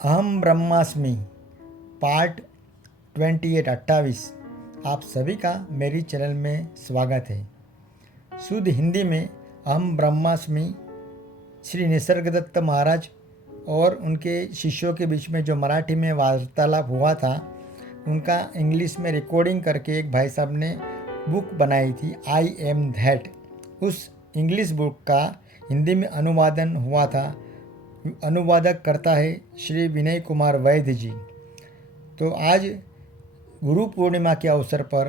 अहम ब्रह्मास्मि पार्ट 28 आप सभी का मेरी चैनल में स्वागत है। शुद्ध हिंदी में अहम ब्रह्मास्मि श्री निसर्गदत्त महाराज और उनके शिष्यों के बीच में जो मराठी में वार्तालाप हुआ था, उनका इंग्लिश में रिकॉर्डिंग करके एक भाई साहब ने बुक बनाई थी, आई एम दैट। उस इंग्लिश बुक का हिंदी में अनुवादन हुआ था। अनुवादक करता है श्री विनय कुमार वैद्य जी। तो आज गुरु पूर्णिमा के अवसर पर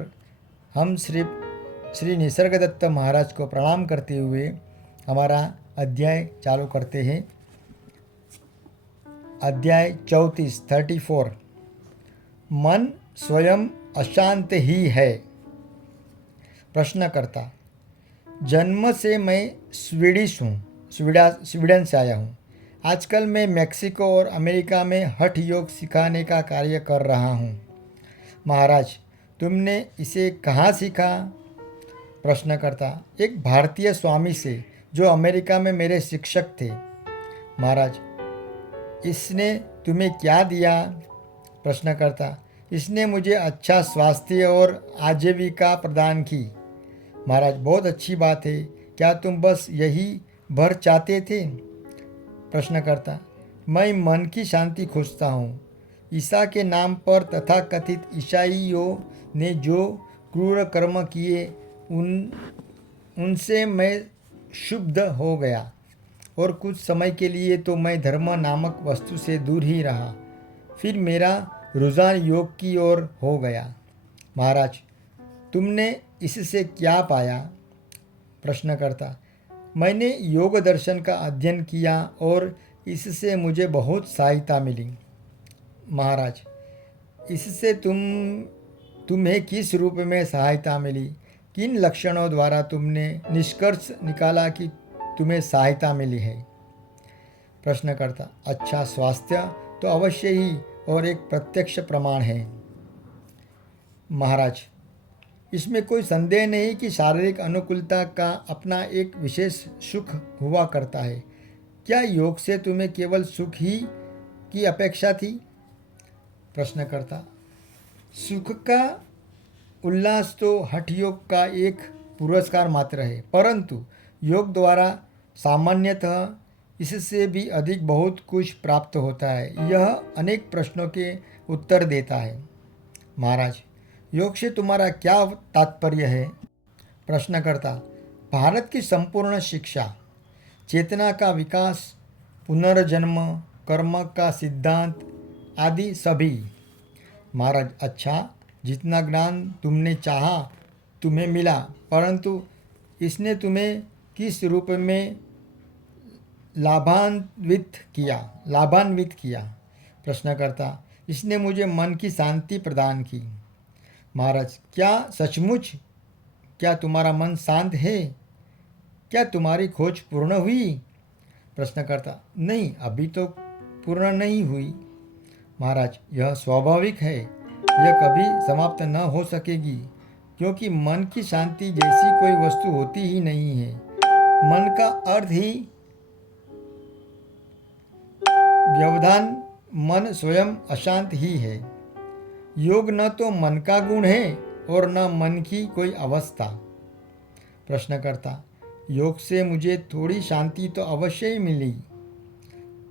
हम श्री निसर्गदत्त महाराज को प्रणाम करते हुए हमारा अध्याय चालू करते हैं। अध्याय 34 मन स्वयं अशांत ही है। प्रश्नकर्ता, जन्म से मैं स्वीडिश हूँ, स्वीडन से आया हूँ। आजकल मैं मेक्सिको और अमेरिका में हठ योग सिखाने का कार्य कर रहा हूँ। महाराज, तुमने इसे कहाँ सीखा? प्रश्नकर्ता, एक भारतीय स्वामी से जो अमेरिका में मेरे शिक्षक थे। महाराज, इसने तुम्हें क्या दिया? प्रश्नकर्ता, इसने मुझे अच्छा स्वास्थ्य और आजीविका प्रदान की। महाराज, बहुत अच्छी बात है। क्या तुम बस यही भर चाहते थे? प्रश्नकर्ता, मैं मन की शांति खोजता हूँ। ईसा के नाम पर तथाकथित ईसाइयों ने जो क्रूर कर्म किए उनसे मैं शुद्ध हो गया, और कुछ समय के लिए तो मैं धर्म नामक वस्तु से दूर ही रहा। फिर मेरा रुझान योग की ओर हो गया। महाराज, तुमने इससे क्या पाया? प्रश्नकर्ता, मैंने योग दर्शन का अध्ययन किया और इससे मुझे बहुत सहायता मिली। महाराज, इससे तुम्हें किस रूप में सहायता मिली? किन लक्षणों द्वारा तुमने निष्कर्ष निकाला कि तुम्हें सहायता मिली है? प्रश्नकर्ता, अच्छा स्वास्थ्य तो अवश्य ही, और एक प्रत्यक्ष प्रमाण है। महाराज, इसमें कोई संदेह नहीं कि शारीरिक अनुकूलता का अपना एक विशेष सुख हुआ करता है। क्या योग से तुम्हें केवल सुख ही की अपेक्षा थी? प्रश्नकर्ता, सुख का उल्लास तो हठ योग का एक पुरस्कार मात्र है, परंतु योग द्वारा सामान्यतः इससे भी अधिक बहुत कुछ प्राप्त होता है। यह अनेक प्रश्नों के उत्तर देता है। महाराज, योग से तुम्हारा क्या तात्पर्य है? प्रश्नकर्ता, भारत की संपूर्ण शिक्षा, चेतना का विकास, पुनर्जन्म, कर्म का सिद्धांत आदि सभी। महाराज, अच्छा, जितना ज्ञान तुमने चाहा तुम्हें मिला, परंतु इसने तुम्हें किस रूप में लाभान्वित किया? प्रश्नकर्ता, इसने मुझे मन की शांति प्रदान की। महाराज, क्या सचमुच? क्या तुम्हारा मन शांत है? क्या तुम्हारी खोज पूर्ण हुई? प्रश्नकर्ता, नहीं, अभी तो पूर्ण नहीं हुई। महाराज, यह स्वाभाविक है। यह कभी समाप्त न हो सकेगी, क्योंकि मन की शांति जैसी कोई वस्तु होती ही नहीं है। मन का अर्थ ही व्यवधान, मन स्वयं अशांत ही है। योग न तो मन का गुण है और न मन की कोई अवस्था। प्रश्नकर्ता, योग से मुझे थोड़ी शांति तो अवश्य ही मिली।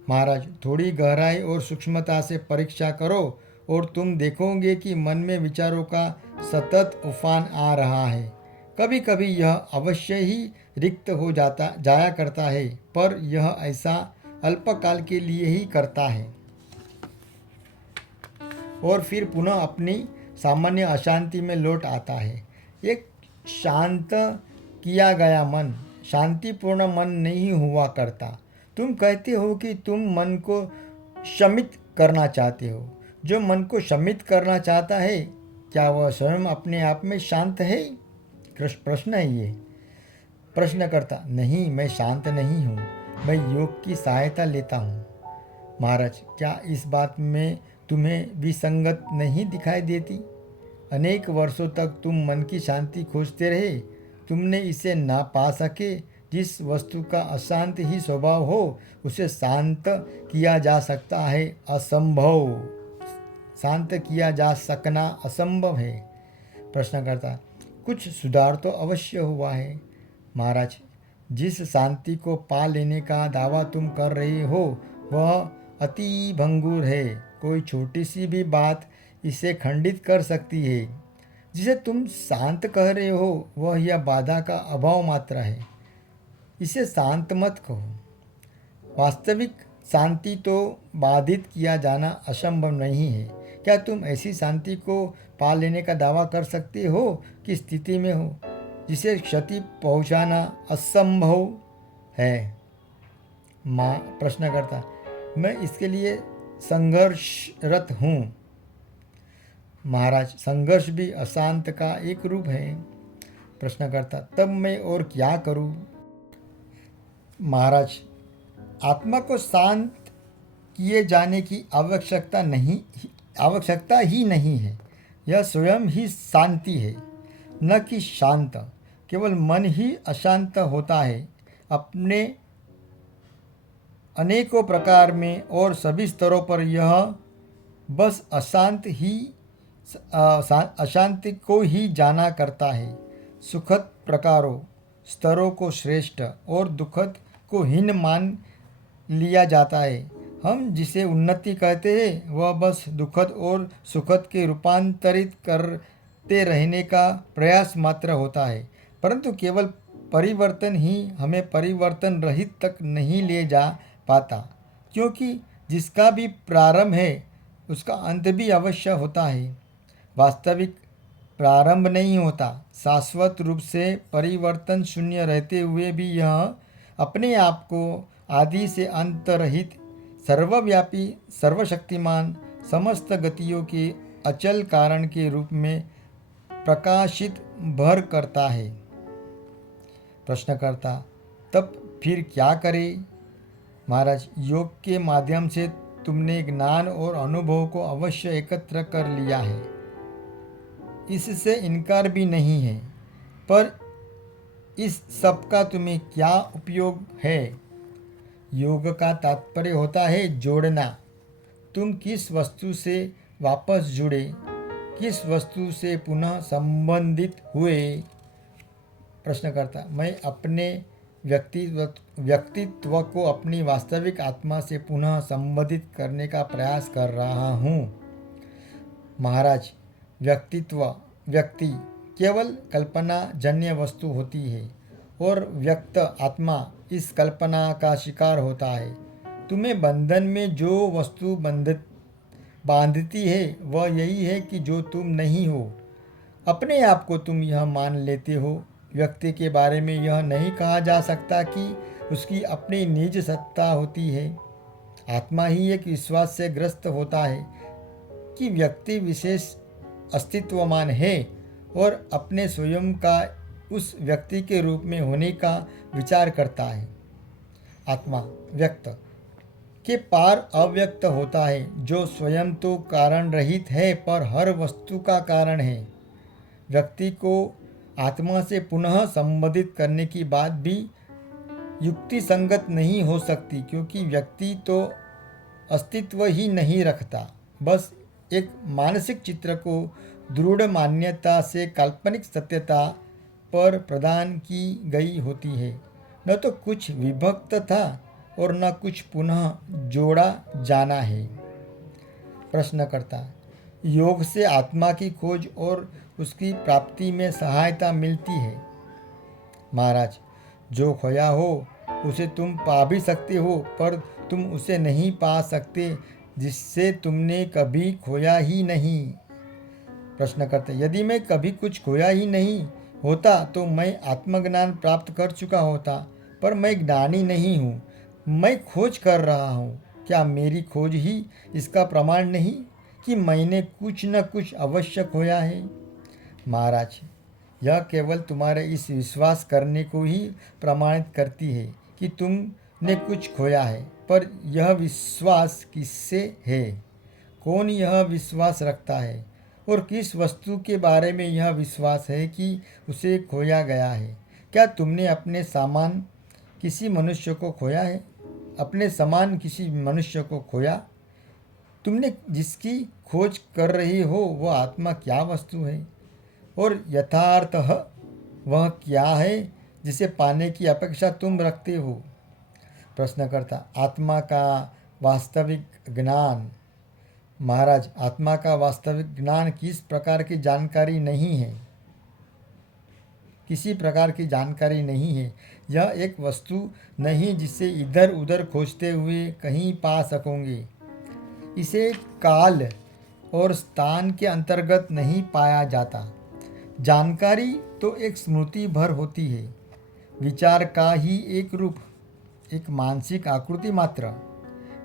महाराज, थोड़ी गहराई और सूक्ष्मता से परीक्षा करो और तुम देखोगे कि मन में विचारों का सतत उफान आ रहा है। कभी कभी यह अवश्य ही रिक्त हो जाया करता है, पर यह ऐसा अल्पकाल के लिए ही करता है और फिर पुनः अपनी सामान्य अशांति में लौट आता है। एक शांत किया गया मन शांतिपूर्ण मन नहीं हुआ करता। तुम कहते हो कि तुम मन को शमित करना चाहते हो। जो मन को शमित करना चाहता है, क्या वह स्वयं अपने आप में शांत है? प्रश्न है ये। प्रश्नकर्ता, नहीं, मैं शांत नहीं हूँ, मैं योग की सहायता लेता हूँ। महाराज, क्या इस बात में तुम्हें विसंगत नहीं दिखाई देती? अनेक वर्षों तक तुम मन की शांति खोजते रहे, तुमने इसे ना पा सके, जिस वस्तु का अशांत ही स्वभाव हो उसे शांत किया जा सकता है असंभव, शांत किया जा सकना असंभव है। प्रश्नकर्ता, कुछ सुधार तो अवश्य हुआ है। महाराज, जिस शांति को पा लेने का दावा तुम कर रहे हो वह अति भंगुर है। कोई छोटी सी भी बात इसे खंडित कर सकती है। जिसे तुम शांत कह रहे हो वह यह बाधा का अभाव मात्र है। इसे शांत मत कहो। वास्तविक शांति तो बाधित किया जाना असंभव नहीं है। क्या तुम ऐसी शांति को पा लेने का दावा कर सकते हो कि स्थिति में हो जिसे क्षति पहुंचाना असंभव है? माँ प्रश्नकर्ता, मैं इसके लिए संघर्षरत हूँ। महाराज, संघर्ष भी अशांत का एक रूप है। प्रश्नकर्ता, तब मैं और क्या करूँ? महाराज, आत्मा को शांत किए जाने की आवश्यकता ही नहीं है। यह स्वयं ही शांति है, न कि शांत। केवल मन ही अशांत होता है, अपने अनेकों प्रकार में और सभी स्तरों पर। यह बस अशांति को ही जाना करता है। सुखद प्रकारों स्तरों को श्रेष्ठ और दुखद को हीन मान लिया जाता है। हम जिसे उन्नति कहते हैं वह बस दुखद और सुखद के रूपांतरित करते रहने का प्रयास मात्र होता है। परंतु केवल परिवर्तन ही हमें परिवर्तन रहित तक नहीं ले जा पाता, क्योंकि जिसका भी प्रारंभ है उसका अंत भी अवश्य होता है। वास्तविक प्रारंभ नहीं होता। शाश्वत रूप से परिवर्तन शून्य रहते हुए भी यह अपने आप को आदि से अंत रहित, सर्वव्यापी, सर्वशक्तिमान, समस्त गतियों के अचल कारण के रूप में प्रकाशित भर करता है। प्रश्नकर्ता, तब फिर क्या करें? महाराज, योग के माध्यम से तुमने ज्ञान और अनुभव को अवश्य एकत्र कर लिया है, इससे इनकार भी नहीं है। पर इस सब का तुम्हें क्या उपयोग है? योग का तात्पर्य होता है जोड़ना। तुम किस वस्तु से वापस जुड़े, किस वस्तु से पुनः संबंधित हुए? प्रश्नकर्ता, मैं अपने व्यक्तित्व को अपनी वास्तविक आत्मा से पुनः संबंधित करने का प्रयास कर रहा हूँ। महाराज, व्यक्ति केवल कल्पना जन्य वस्तु होती है और व्यक्त आत्मा इस कल्पना का शिकार होता है। तुम्हें बंधन में जो वस्तु बांधती है वह यही है कि जो तुम नहीं हो। अपने आप को तुम यह मान लेते हो। व्यक्ति के बारे में यह नहीं कहा जा सकता कि उसकी अपनी निज सत्ता होती है। आत्मा ही एक विश्वास से ग्रस्त होता है कि व्यक्ति विशेष अस्तित्वमान है और अपने स्वयं का उस व्यक्ति के रूप में होने का विचार करता है। आत्मा व्यक्त के पार अव्यक्त होता है, जो स्वयं तो कारण रहित है पर हर वस्तु का कारण है। व्यक्ति को आत्मा से पुनः संबंधित करने की बात भी युक्ति संगत नहीं हो सकती, क्योंकि व्यक्ति तो अस्तित्व ही नहीं रखता, बस एक मानसिक चित्र को दृढ़ मान्यता से काल्पनिक सत्यता पर प्रदान की गई होती है। न तो कुछ विभक्त था और न कुछ पुनः जोड़ा जाना है। प्रश्नकर्ता, योग से आत्मा की खोज और उसकी प्राप्ति में सहायता मिलती है। महाराज, जो खोया हो उसे तुम पा भी सकते हो, पर तुम उसे नहीं पा सकते जिससे तुमने कभी खोया ही नहीं। प्रश्नकर्ता, यदि मैं कभी कुछ खोया ही नहीं होता तो मैं आत्मज्ञान प्राप्त कर चुका होता, पर मैं ज्ञानी नहीं हूँ, मैं खोज कर रहा हूँ। क्या मेरी खोज ही इसका प्रमाण नहीं कि मैंने कुछ न कुछ अवश्य खोया है? महाराज, यह केवल तुम्हारे इस विश्वास करने को ही प्रमाणित करती है कि तुमने कुछ खोया है, पर यह विश्वास किससे है? कौन यह विश्वास रखता है और किस वस्तु के बारे में यह विश्वास है कि उसे खोया गया है? क्या तुमने अपने सामान किसी मनुष्य को खोया है? अपने समान किसी मनुष्य को खोया? तुमने जिसकी खोज कर रही हो वह आत्मा क्या वस्तु है? और यथार्थतः वह क्या है जिसे पाने की अपेक्षा तुम रखते हो? प्रश्नकर्ता, आत्मा का वास्तविक ज्ञान। महाराज, आत्मा का वास्तविक ज्ञान किस प्रकार की जानकारी नहीं है, किसी प्रकार की जानकारी नहीं है। यह एक वस्तु नहीं जिसे इधर उधर खोजते हुए कहीं पा सकोगे। इसे काल और स्थान के अंतर्गत नहीं पाया जाता। जानकारी तो एक स्मृति भर होती है, विचार का ही एक रूप, एक मानसिक आकृति मात्र,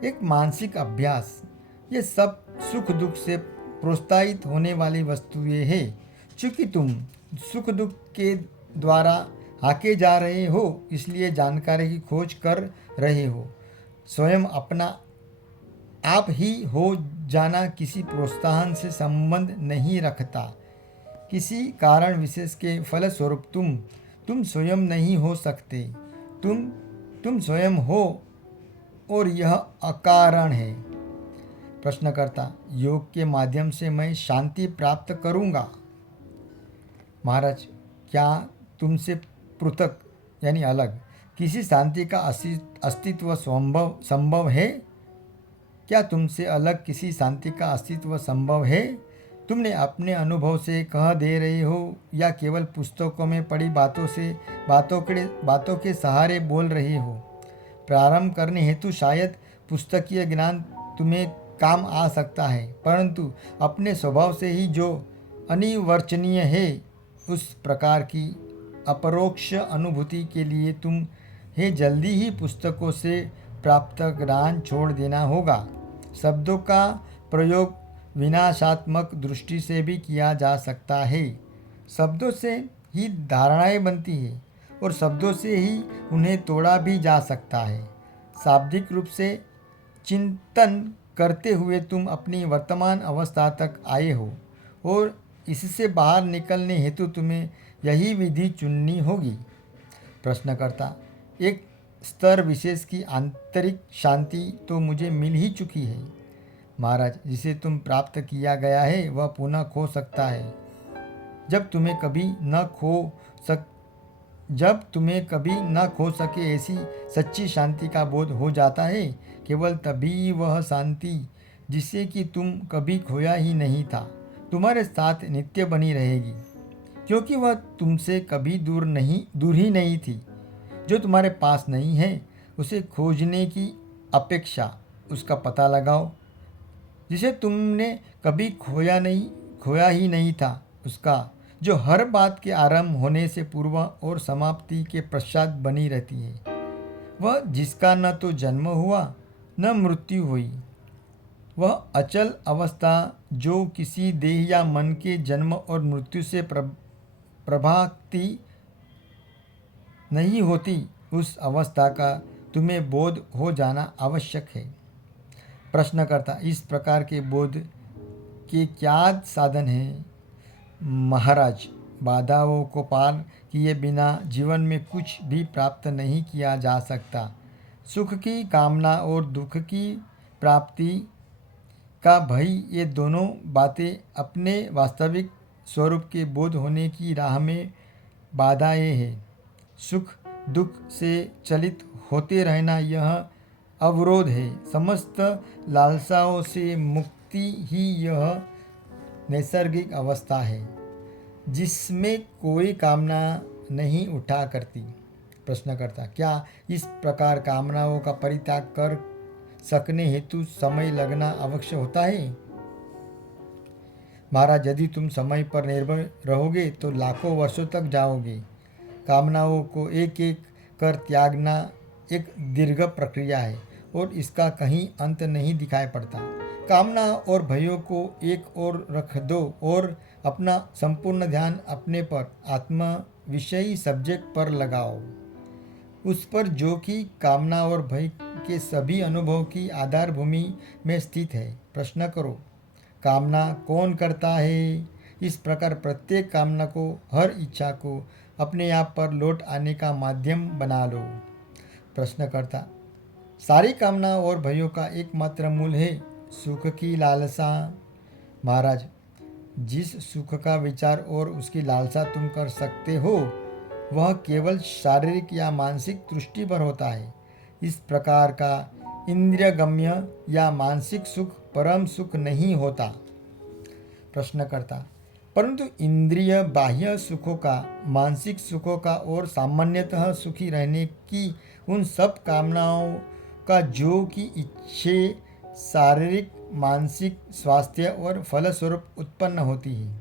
एक मानसिक अभ्यास। ये सब सुख दुख से प्रोत्साहित होने वाली वस्तुएं हैं। चूँकि तुम सुख दुख के द्वारा हाके जा रहे हो, इसलिए जानकारी की खोज कर रहे हो। स्वयं अपना आप ही हो जाना किसी प्रोत्साहन से संबंध नहीं रखता। किसी कारण विशेष के फलस्वरूप तुम स्वयं नहीं हो सकते। तुम स्वयं हो और यह अकारण है। प्रश्नकर्ता, योग के माध्यम से मैं शांति प्राप्त करूंगा। महाराज, क्या तुमसे पृथक यानी अलग किसी शांति का अस्तित्व संभव है? क्या तुमसे अलग किसी शांति का अस्तित्व संभव है? तुमने अपने अनुभव से कह दे रहे हो या केवल पुस्तकों में पढ़ी बातों के सहारे बोल रहे हो? प्रारंभ करने हेतु शायद पुस्तकीय ज्ञान तुम्हें काम आ सकता है, परंतु अपने स्वभाव से ही जो अनिर्वचनीय है, उस प्रकार की अपरोक्ष अनुभूति के लिए तुम्हें जल्दी ही पुस्तकों से प्राप्त ज्ञान छोड़ देना होगा। शब्दों का प्रयोग विनाशात्मक दृष्टि से भी किया जा सकता है। शब्दों से ही धारणाएं बनती है और शब्दों से ही उन्हें तोड़ा भी जा सकता है। शाब्दिक रूप से चिंतन करते हुए तुम अपनी वर्तमान अवस्था तक आए हो और इससे बाहर निकलने हेतु तुम्हें यही विधि चुननी होगी। प्रश्नकर्ता, एक स्तर विशेष की आंतरिक शांति तो मुझे मिल ही चुकी है। महाराज, जिसे तुम प्राप्त किया गया है वह पुनः खो सकता है। जब तुम्हें कभी न खो सके ऐसी सच्ची शांति का बोध हो जाता है, केवल तभी वह शांति जिसे कि तुम कभी खोया ही नहीं था तुम्हारे साथ नित्य बनी रहेगी, क्योंकि वह तुमसे कभी दूर ही नहीं थी। जो तुम्हारे पास नहीं है उसे खोजने की अपेक्षा उसका पता लगाओ। जिसे तुमने कभी खोया ही नहीं था, उसका, जो हर बात के आरंभ होने से पूर्व और समाप्ति के पश्चात बनी रहती है। वह जिसका न तो जन्म हुआ न मृत्यु हुई, वह अचल अवस्था जो किसी देह या मन के जन्म और मृत्यु से प्रभाती नहीं होती, उस अवस्था का तुम्हें बोध हो जाना आवश्यक है। प्रश्नकर्ता, इस प्रकार के बोध के क्या साधन हैं? महाराज, बाधाओं को पार किए बिना जीवन में कुछ भी प्राप्त नहीं किया जा सकता। सुख की कामना और दुख की प्राप्ति का भय, ये दोनों बातें अपने वास्तविक स्वरूप के बोध होने की राह में बाधाएं हैं। सुख दुख से चलित होते रहना यह अवरोध है। समस्त लालसाओं से मुक्ति ही यह नैसर्गिक अवस्था है जिसमें कोई कामना नहीं उठा करती। प्रश्नकर्ता, क्या इस प्रकार कामनाओं का परित्याग कर सकने हेतु समय लगना आवश्यक होता है? महाराज, यदि तुम समय पर निर्भर रहोगे तो लाखों वर्षों तक जाओगे। कामनाओं को एक एक कर त्यागना एक दीर्घ प्रक्रिया है और इसका कहीं अंत नहीं दिखाई पड़ता। कामना और भयों को एक ओर रख दो और अपना संपूर्ण ध्यान अपने पर, आत्मा विषयी सब्जेक्ट पर लगाओ, उस पर जो कि कामना और भय के सभी अनुभव की आधार भूमि में स्थित है। प्रश्न करो, कामना कौन करता है? इस प्रकार प्रत्येक कामना को, हर इच्छा को अपने आप पर लौट आने का माध्यम बना लो। प्रश्नकर्ता, सारी कामना और भयों का एकमात्र मूल है सुख की लालसा। महाराज, जिस सुख का विचार और उसकी लालसा तुम कर सकते हो वह केवल शारीरिक या मानसिक तुष्टि पर होता है। इस प्रकार का इंद्रियगम्य या मानसिक सुख परम सुख नहीं होता। प्रश्नकर्ता, परंतु इंद्रिय बाह्य सुखों का, मानसिक सुखों का और सामान्यतः सुखी रहने की उन सब कामनाओं का जो कि इच्छे शारीरिक मानसिक स्वास्थ्य और फलस्वरूप उत्पन्न होती है,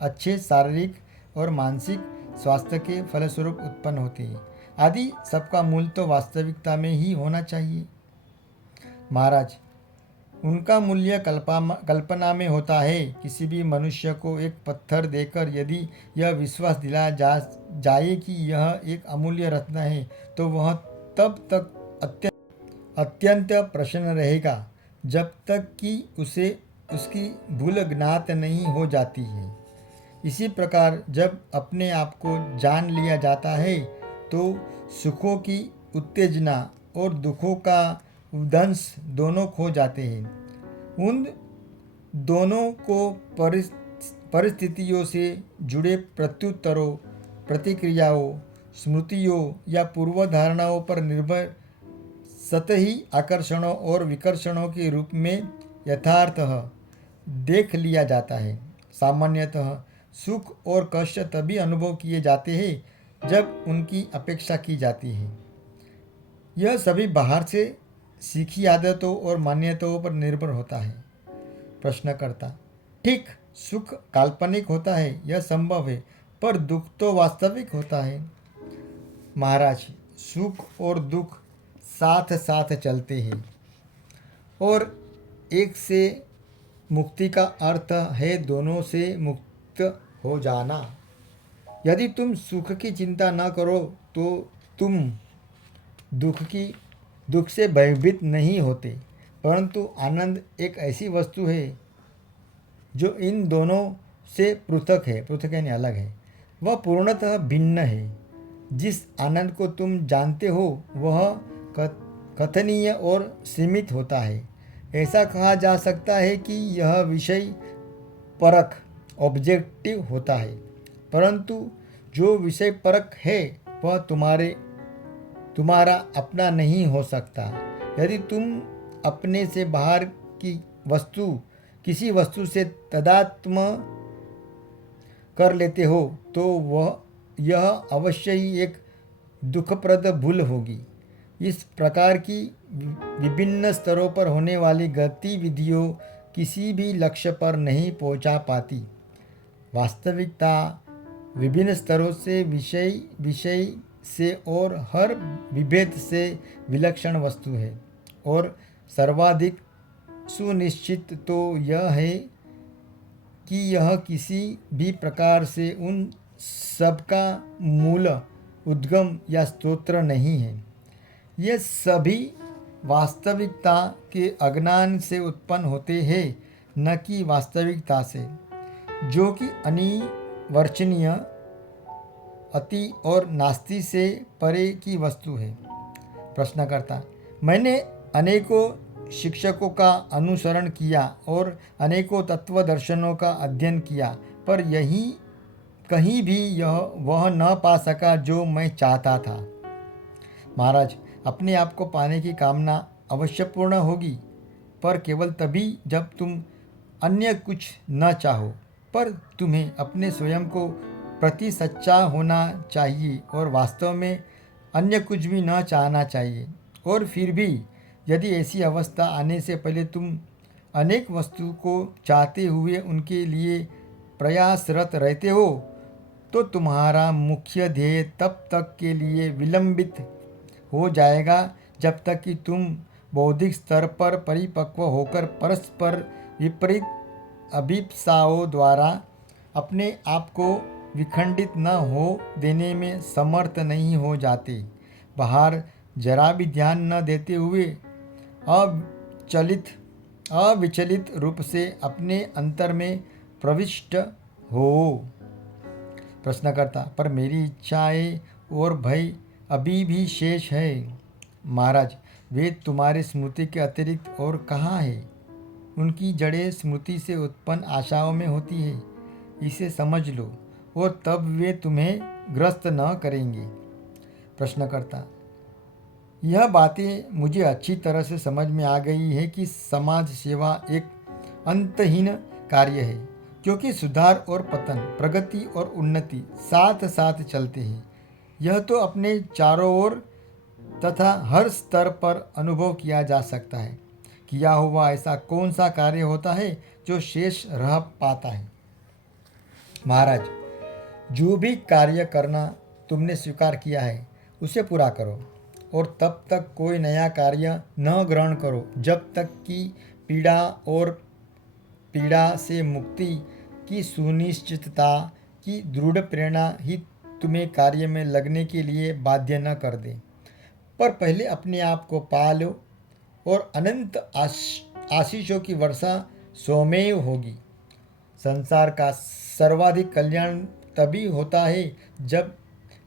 अच्छे शारीरिक और मानसिक स्वास्थ्य के फलस्वरूप उत्पन्न होती है आदि सबका मूल तो वास्तविकता में ही होना चाहिए। महाराज, उनका मूल्य कल्पना में होता है। किसी भी मनुष्य को एक पत्थर देकर यदि यह विश्वास दिलाया जाए कि यह एक अमूल्य रत्न है तो वह तब तक अत्यंत प्रसन्न रहेगा जब तक कि उसे उसकी भूल ज्ञात नहीं हो जाती है। इसी प्रकार जब अपने आप को जान लिया जाता है तो सुखों की उत्तेजना और दुखों का उदंश दोनों खो जाते हैं। उन दोनों को परिस्थितियों से जुड़े प्रत्युत्तरों, प्रतिक्रियाओं, स्मृतियों या पूर्वधारणाओं पर निर्भर सतही आकर्षणों और विकर्षणों के रूप में यथार्थतः देख लिया जाता है। सामान्यतः सुख और कष्ट तभी अनुभव किए जाते हैं जब उनकी अपेक्षा की जाती है। यह सभी बाहर से सीखी आदतों और मान्यताओं पर निर्भर होता है। प्रश्नकर्ता, ठीक, सुख काल्पनिक होता है, यह संभव है, पर दुख तो वास्तविक होता है। महाराज, सुख और दुख साथ साथ चलते हैं और एक से मुक्ति का अर्थ है दोनों से मुक्त हो जाना। यदि तुम सुख की चिंता न करो तो तुम दुख से भयभीत नहीं होते, परंतु आनंद एक ऐसी वस्तु है जो इन दोनों से पृथक है, पृथक यानी अलग है, वह पूर्णतः भिन्न है। जिस आनंद को तुम जानते हो वह कथनीय और सीमित होता है। ऐसा कहा जा सकता है कि यह विषय परक ऑब्जेक्टिव होता है, परंतु जो विषय परक है वह तुम्हारा अपना नहीं हो सकता। यदि तुम अपने से बाहर की वस्तु किसी वस्तु से तादात्म्य कर लेते हो तो यह अवश्य ही एक दुखप्रद भूल होगी। इस प्रकार की विभिन्न स्तरों पर होने वाली गतिविधियों किसी भी लक्ष्य पर नहीं पहुंचा पाती। वास्तविकता विभिन्न स्तरों से विषय से और हर विभेद से विलक्षण वस्तु है और सर्वाधिक सुनिश्चित तो यह है कि यह किसी भी प्रकार से उन सबका मूल उद्गम या स्तोत्र नहीं है। ये सभी वास्तविकता के अज्ञान से उत्पन्न होते हैं, न कि वास्तविकता से, जो कि अनिवर्चनीय, अति और नास्ति से परे की वस्तु है। प्रश्नकर्ता, मैंने अनेकों शिक्षकों का अनुसरण किया और अनेकों तत्व दर्शनों का अध्ययन किया, पर यही कहीं भी वह न पा सका जो मैं चाहता था। महाराज, अपने आप को पाने की कामना अवश्य पूर्ण होगी, पर केवल तभी जब तुम अन्य कुछ न चाहो। पर तुम्हें अपने स्वयं को प्रति सच्चा होना चाहिए और वास्तव में अन्य कुछ भी न चाहना चाहिए। और फिर भी यदि ऐसी अवस्था आने से पहले तुम अनेक वस्तु को चाहते हुए उनके लिए प्रयासरत रहते हो तो तुम्हारा मुख्य ध्येय तब तक के लिए विलंबित हो जाएगा जब तक कि तुम बौद्धिक स्तर पर परिपक्व होकर परस्पर विपरीत अभिप्साओं द्वारा अपने आप को विखंडित न हो देने में समर्थ नहीं हो जाते। बाहर जरा भी ध्यान न देते हुए अविचलित रूप से अपने अंतर में प्रविष्ट हो। प्रश्नकर्ता, पर मेरी इच्छाएं और भय अभी भी शेष है। महाराज, वेद तुम्हारी स्मृति के अतिरिक्त और कहाँ है? उनकी जड़ें स्मृति से उत्पन्न आशाओं में होती है, इसे समझ लो, और तब वे तुम्हें ग्रस्त न करेंगे। प्रश्नकर्ता: यह बातें मुझे अच्छी तरह से समझ में आ गई है कि समाज सेवा एक अंतहीन कार्य है, क्योंकि सुधार और पतन, प्रगति और उन्नति साथ साथ चलते हैं। यह तो अपने चारों ओर तथा हर स्तर पर अनुभव किया जा सकता है। किया हुआ ऐसा कौन सा कार्य होता है जो शेष रह पाता है? महाराज, जो भी कार्य करना तुमने स्वीकार किया है उसे पूरा करो, और तब तक कोई नया कार्य न ग्रहण करो जब तक कि पीड़ा से मुक्ति की सुनिश्चितता की दृढ़ प्रेरणा ही तुम्हें कार्य में लगने के लिए बाध्य न कर दे। पर पहले अपने आप को पा लो, और अनंत आशीषों की वर्षा स्वमेव होगी। संसार का सर्वाधिक कल्याण तभी होता है जब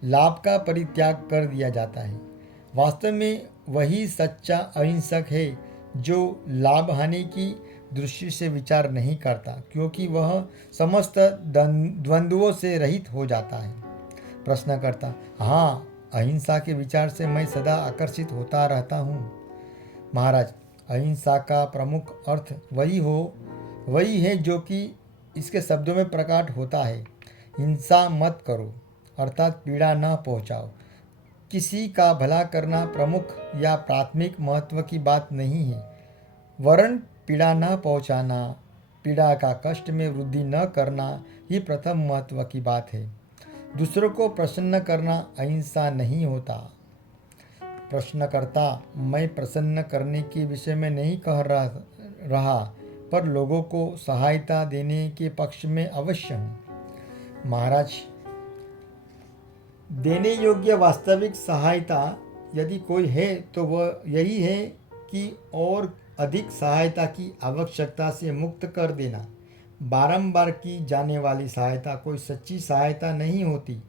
लाभ का परित्याग कर दिया जाता है। वास्तव में वही सच्चा अहिंसक है जो लाभ हानि की दृष्टि से विचार नहीं करता, क्योंकि वह समस्त द्वंद्वों से रहित हो जाता है। प्रश्नकर्ता: हाँ, अहिंसा के विचार से मैं सदा आकर्षित होता रहता हूँ। महाराज, अहिंसा का प्रमुख अर्थ वही है जो कि इसके शब्दों में प्रकट होता है। हिंसा मत करो, अर्थात पीड़ा न पहुँचाओ। किसी का भला करना प्रमुख या प्राथमिक महत्व की बात नहीं है, वरन पीड़ा न पहुँचाना, पीड़ा का कष्ट में वृद्धि न करना ही प्रथम महत्व की बात है। दूसरों को प्रसन्न करना अहिंसा नहीं होता। प्रश्नकर्ता: मैं प्रसन्न करने के विषय में नहीं कह रहा, पर लोगों को सहायता देने के पक्ष में अवश्य हूँ। महाराज, देने योग्य वास्तविक सहायता यदि कोई है तो वह यही है कि और अधिक सहायता की आवश्यकता से मुक्त कर देना। बारंबार की जाने वाली सहायता कोई सच्ची सहायता नहीं होती।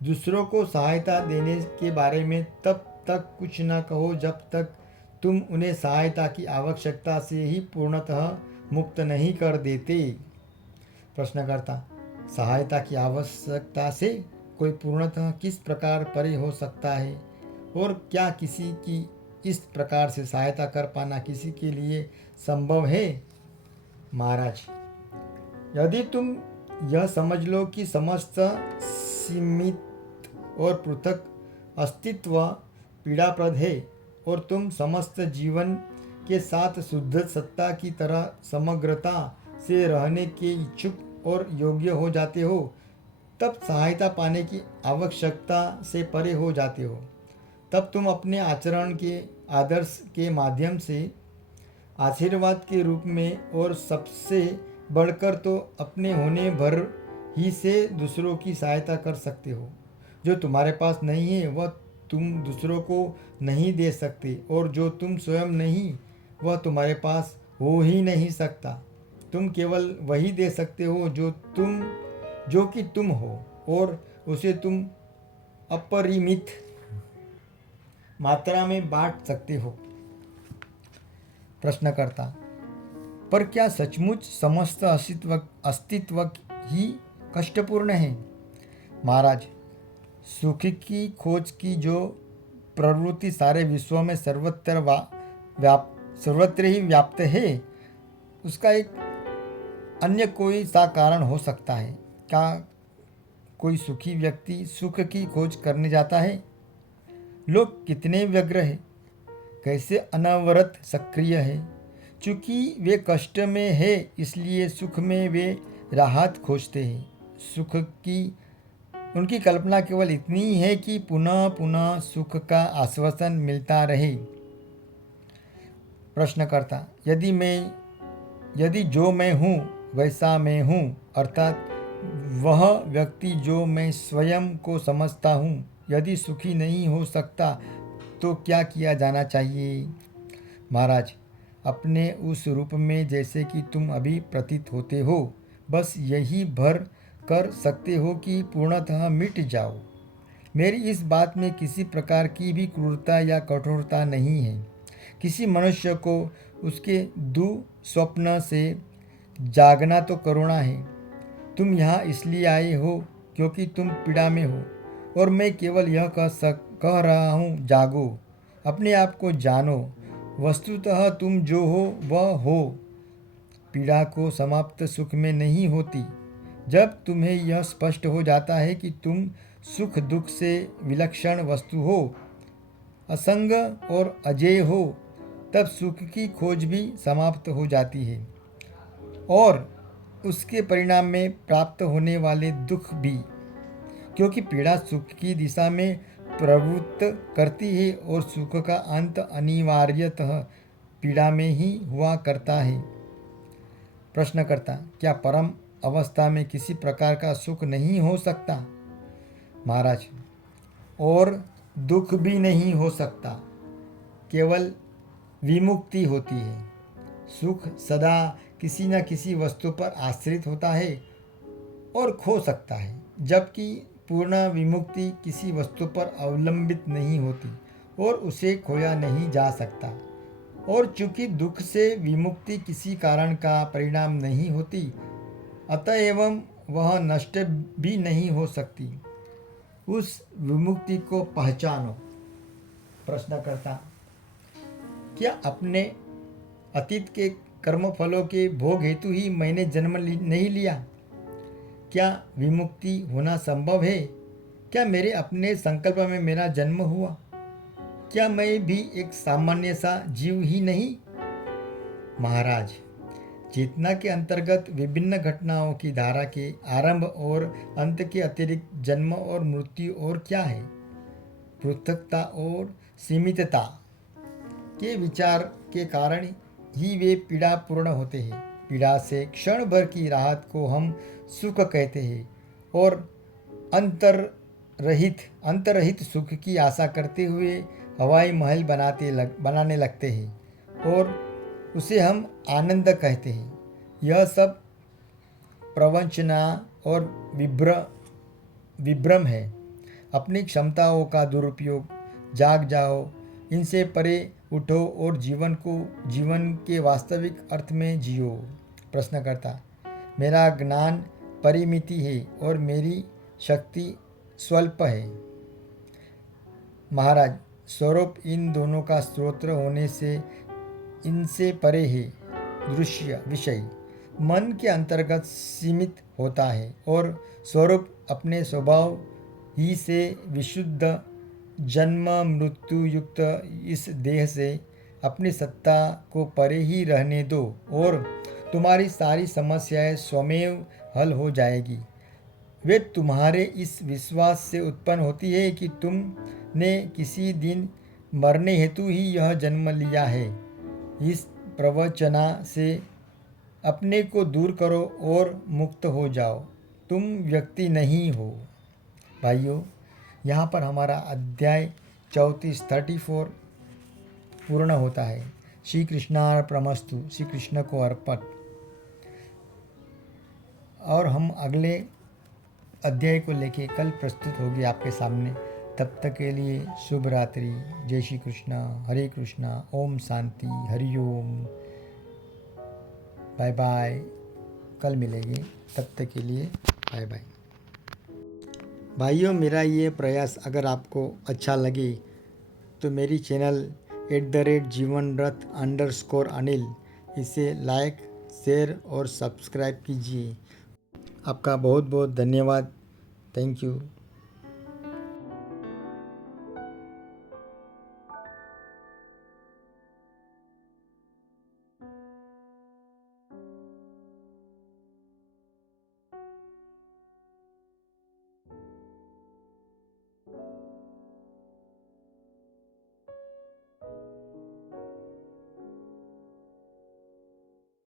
दूसरों को सहायता देने के बारे में तब तक कुछ न कहो जब तक तुम उन्हें सहायता की आवश्यकता से ही पूर्णतः मुक्त नहीं कर देते। प्रश्नकर्ता: सहायता की आवश्यकता से कोई पूर्णतः किस प्रकार परे हो सकता है, और क्या किसी की इस प्रकार से सहायता कर पाना किसी के लिए संभव है? महाराज, यदि तुम यह समझ लो कि समस्त सीमित और पृथक अस्तित्व पीड़ाप्रद है, और तुम समस्त जीवन के साथ शुद्ध सत्ता की तरह समग्रता से रहने के इच्छुक और योग्य हो जाते हो, तब सहायता पाने की आवश्यकता से परे हो जाते हो। तब तुम अपने आचरण के आदर्श के माध्यम से आशीर्वाद के रूप में, और सबसे बढ़कर तो अपने होने भर ही से दूसरों की सहायता कर सकते हो। जो तुम्हारे पास नहीं है वह तुम दूसरों को नहीं दे सकते, और जो तुम स्वयं नहीं वह तुम्हारे पास हो ही नहीं सकता। तुम केवल वही दे सकते हो जो कि तुम हो, और उसे तुम अपरिमित मात्रा में बांट सकते हो। प्रश्नकर्ता: पर क्या सचमुच समस्त अस्तित्व ही कष्टपूर्ण है? महाराज, सुख की खोज की जो प्रवृत्ति सारे विश्व में सर्वत्र ही व्याप्त है, उसका एक अन्य कोई सा कारण हो सकता है? क्या कोई सुखी व्यक्ति सुख की खोज करने जाता है? लोग कितने व्यग्र हैं, कैसे अनवरत सक्रिय है। चूँकि वे कष्ट में है, इसलिए सुख में वे राहत खोजते हैं। सुख की उनकी कल्पना केवल इतनी ही है कि पुनः पुनः सुख का आश्वासन मिलता रहे। प्रश्नकर्ता: यदि जो मैं हूँ वैसा मैं हूँ, अर्थात वह व्यक्ति जो मैं स्वयं को समझता हूँ, यदि सुखी नहीं हो सकता तो क्या किया जाना चाहिए? महाराज, अपने उस रूप में जैसे कि तुम अभी प्रतीत होते हो, बस यही भर कर सकते हो कि पूर्णतः मिट जाओ। मेरी इस बात में किसी प्रकार की भी क्रूरता या कठोरता नहीं है। किसी मनुष्य को उसके दुस्वप्न से जागना तो करुणा है। तुम यहाँ इसलिए आए हो क्योंकि तुम पीड़ा में हो और मैं केवल यह कह रहा हूँ, जागो, अपने आप को जानो। वस्तुतः तुम जो हो वह हो। पीड़ा को समाप्त सुख में नहीं होती। जब तुम्हें यह स्पष्ट हो जाता है कि तुम सुख दुख से विलक्षण वस्तु हो, असंग और अजेय हो, तब सुख की खोज भी समाप्त हो जाती है और उसके परिणाम में प्राप्त होने वाले दुख भी, क्योंकि पीड़ा सुख की दिशा में प्रवृत्त करती है और सुख का अंत अनिवार्यतः पीड़ा में ही हुआ करता है। प्रश्नकर्ता, क्या परम अवस्था में किसी प्रकार का सुख नहीं हो सकता? महाराज, और दुख भी नहीं हो सकता, केवल विमुक्ति होती है। सुख सदा किसी न किसी वस्तु पर आश्रित होता है और खो सकता है, जबकि पूर्ण विमुक्ति किसी वस्तु पर अवलंबित नहीं होती और उसे खोया नहीं जा सकता। और चूंकि दुख से विमुक्ति किसी कारण का परिणाम नहीं होती, अतएव वह नष्ट भी नहीं हो सकती। उस विमुक्ति को पहचानो। प्रश्नकर्ता, क्या अपने अतीत के कर्मफलों के भोग हेतु ही मैंने जन्म नहीं लिया? क्या विमुक्ति होना संभव है? क्या मेरे अपने संकल्प में मेरा जन्म हुआ? क्या मैं भी एक सामान्य सा जीव ही नहीं? महाराज, चेतना के अंतर्गत विभिन्न घटनाओं की धारा के आरंभ और अंत के अतिरिक्त जन्म और मृत्यु और क्या है? पृथकता और सीमितता के विचार के कारण ही वे पीड़ा पूर्ण होते हैं। पीड़ा से क्षण भर की राहत को हम सुख कहते हैं और अंतरहित सुख की आशा करते हुए हवाई महल बनाने लगते हैं और उसे हम आनंद कहते हैं। यह सब प्रवंचना और विभ्रम है। अपनी क्षमताओं का दुरुपयोग। जाग जाओ, इनसे परे उठो और जीवन के वास्तविक अर्थ में जियो। प्रश्नकर्ता, मेरा ज्ञान परिमिति है और मेरी शक्ति स्वल्प है। महाराज, स्वरूप इन दोनों का स्रोत होने से इनसे परे है। दृश्य विषय मन के अंतर्गत सीमित होता है और स्वरूप अपने स्वभाव ही से विशुद्ध जन्म मृत्यु युक्त इस देह से अपनी सत्ता को परे ही रहने दो और तुम्हारी सारी समस्याएं स्वमेव हल हो जाएगी। वे तुम्हारे इस विश्वास से उत्पन्न होती है कि तुमने किसी दिन मरने हेतु ही यह जन्म लिया है। इस प्रवचना से अपने को दूर करो और मुक्त हो जाओ। तुम व्यक्ति नहीं हो। भाइयों, यहाँ पर हमारा अध्याय 34 पूर्ण होता है। श्री कृष्णार्पणमस्तु। श्री कृष्ण को अर्पण। और हम अगले अध्याय को लेके कल प्रस्तुत होगी आपके सामने। तब तक के लिए शुभ रात्रि। जय श्री कृष्ण। हरे कृष्णा। ओम शांति। हरि ओम। Bye bye. कल मिलेंगे। तब तक के लिए बाय बाय। भाइयों, मेरा ये प्रयास अगर आपको अच्छा लगे तो मेरी चैनल @जीवनरथ_अनिल इसे लाइक शेयर और सब्सक्राइब कीजिए। आपका बहुत बहुत धन्यवाद। Thank you.